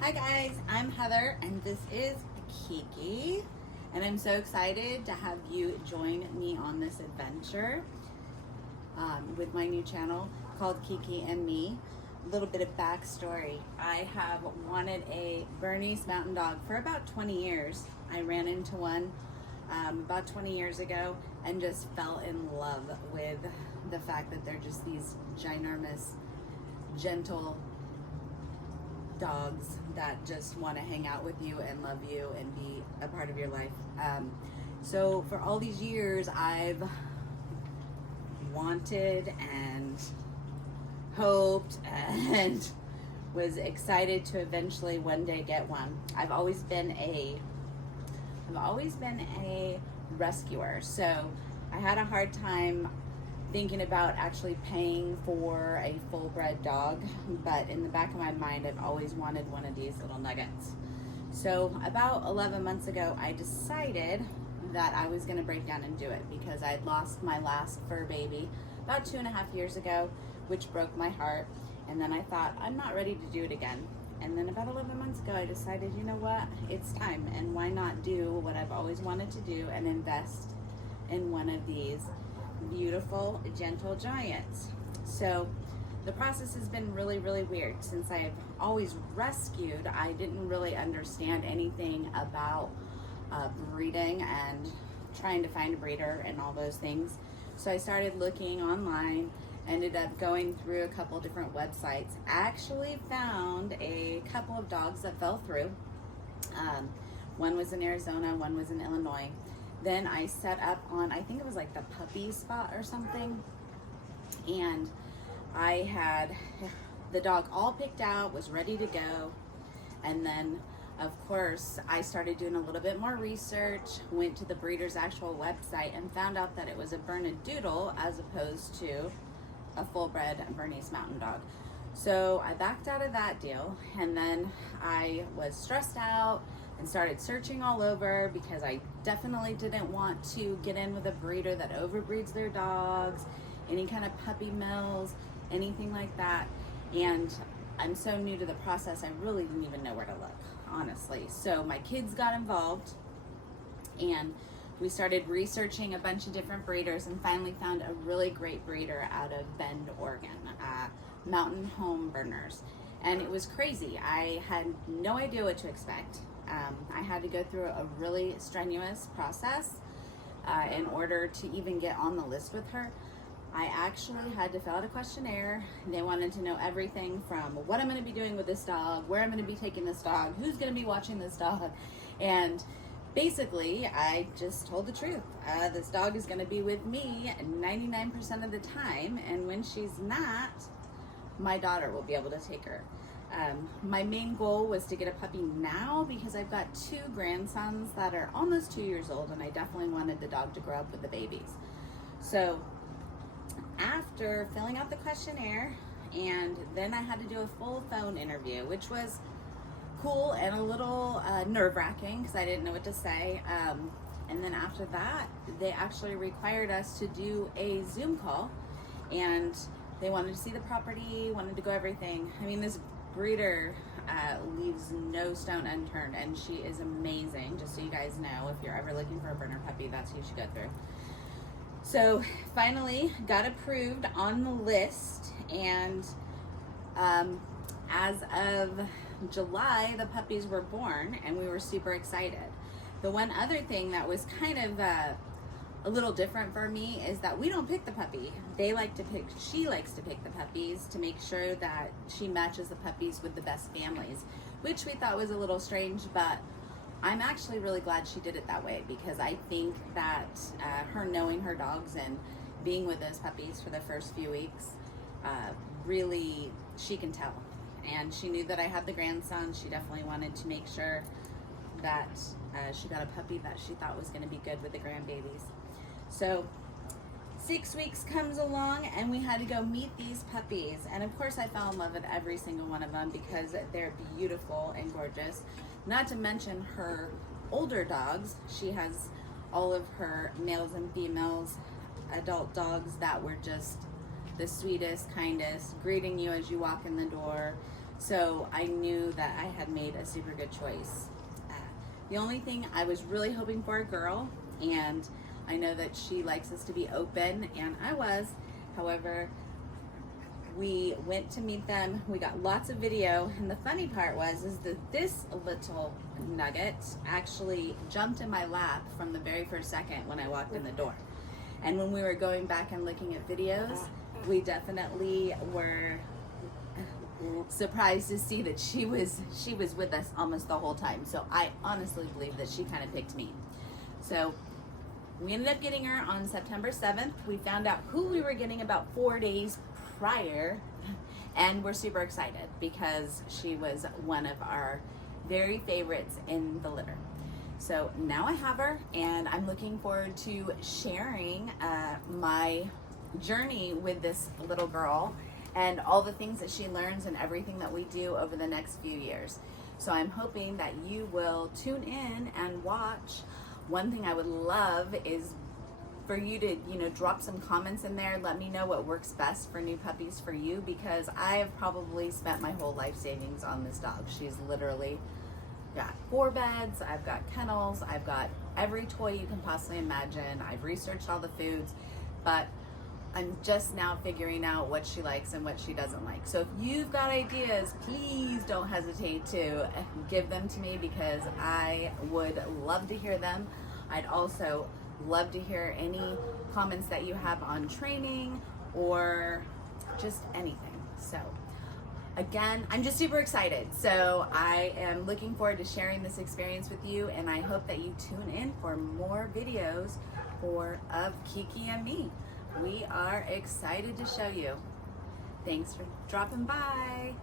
Hi guys, I'm Heather and this is Kikei, and I'm so excited to have you join me on this adventure with my new channel called Kikei and Me. A little bit of backstory. I have wanted a Bernese Mountain Dog for about 20 years. I ran into one about 20 years ago and just fell in love with the fact that they're just these ginormous, gentle dogs that just want to hang out with you and love you and be a part of your life. So for all these years, I've wanted and hoped and was excited to eventually one day get one. I've always been a rescuer, so I had a hard time thinking about actually paying for a full-bred dog, but in the back of my mind I've always wanted one of these little nuggets. So about 11 months ago I decided that I was going to break down and do it because I'd lost my last fur baby about 2.5 years ago, which broke my heart, and then I thought I'm not ready to do it again. And then about 11 months ago I decided, you know what, it's time, and why not do what I've always wanted to do and invest in one of these beautiful, gentle giants. So the process has been really, really weird. Since I've always rescued, I didn't really understand anything about breeding and trying to find a breeder and all those things. So I started looking online, ended up going through a couple different websites, actually found a couple of dogs that fell through. One was in Arizona, one was in Illinois. Then I set up on, I think it was like the puppy spot or something, and I had the dog all picked out, was ready to go. And then of course I started doing a little bit more research, went to the breeder's actual website and found out that it was a Bernedoodle as opposed to a full-bred Bernese Mountain Dog. So I backed out of that deal, and then I was stressed out and started searching all over because I definitely didn't want to get in with a breeder that overbreeds their dogs, any kind of puppy mills, anything like that. And I'm so new to the process, I really didn't even know where to look, honestly. So my kids got involved and we started researching a bunch of different breeders and finally found a really great breeder out of Bend, Oregon, Mountain Home Burners. And it was crazy. I had no idea what to expect. I had to go through a really strenuous process in order to even get on the list with her. I actually had to fill out a questionnaire. They wanted to know everything from what I'm going to be doing with this dog, where I'm going to be taking this dog, who's going to be watching this dog. And basically, I just told the truth. This dog is going to be with me 99% of the time, and when she's not, my daughter will be able to take her. My main goal was to get a puppy now because I've got 2 grandsons that are almost 2 years old, and I definitely wanted the dog to grow up with the babies. So after filling out the questionnaire, and then I had to do a full phone interview, which was cool and a little nerve-wracking because I didn't know what to say. And then after that, they actually required us to do a Zoom call, and they wanted to see the property, wanted to go everything. I mean, this breeder leaves no stone unturned, and she is amazing. Just so you guys know, if you're ever looking for a burner puppy, that's who you should go through. So finally got approved on the list, and as of July, the puppies were born, and we were super excited. The one other thing that was kind of a little different for me is that we don't pick the puppy. She likes to pick the puppies to make sure that she matches the puppies with the best families, which we thought was a little strange, but I'm actually really glad she did it that way because I think that her knowing her dogs and being with those puppies for the first few weeks, really, she can tell. And she knew that I had the grandson. She definitely wanted to make sure that she got a puppy that she thought was going to be good with the grandbabies. So 6 weeks comes along and we had to go meet these puppies. And of course I fell in love with every single one of them because they're beautiful and gorgeous. Not to mention her older dogs. She has all of her males and females, adult dogs that were just the sweetest, kindest, greeting you as you walk in the door, So I knew that I had made a super good choice. The only thing I was really hoping for a girl, and I know that she likes us to be open, and I was. However, we went to meet them. We got lots of video, and the funny part is that this little nugget actually jumped in my lap from the very first second when I walked in the door. And when we were going back and looking at videos, we definitely were surprised to see that she was with us almost the whole time. So I honestly believe that she kind of picked me. So we ended up getting her on September 7th. We found out who we were getting about 4 days prior, and we're super excited because she was one of our very favorites in the litter. So now I have her, and I'm looking forward to sharing my journey with this little girl and all the things that she learns and everything that we do over the next few years. So I'm hoping that you will tune in and watch. One thing I would love is for you to, drop some comments in there. Let me know what works best for new puppies for you, because I have probably spent my whole life savings on this dog. She's literally got 4 beds, I've got kennels, I've got every toy you can possibly imagine. I've researched all the foods, but I'm just now figuring out what she likes and what she doesn't like. So if you've got ideas, please don't hesitate to give them to me, because I would love to hear them. I'd also love to hear any comments that you have on training or just anything. So again, I'm just super excited. So I am looking forward to sharing this experience with you, and I hope that you tune in for more videos of Kiki and me. We are excited to show you. Thanks for dropping by.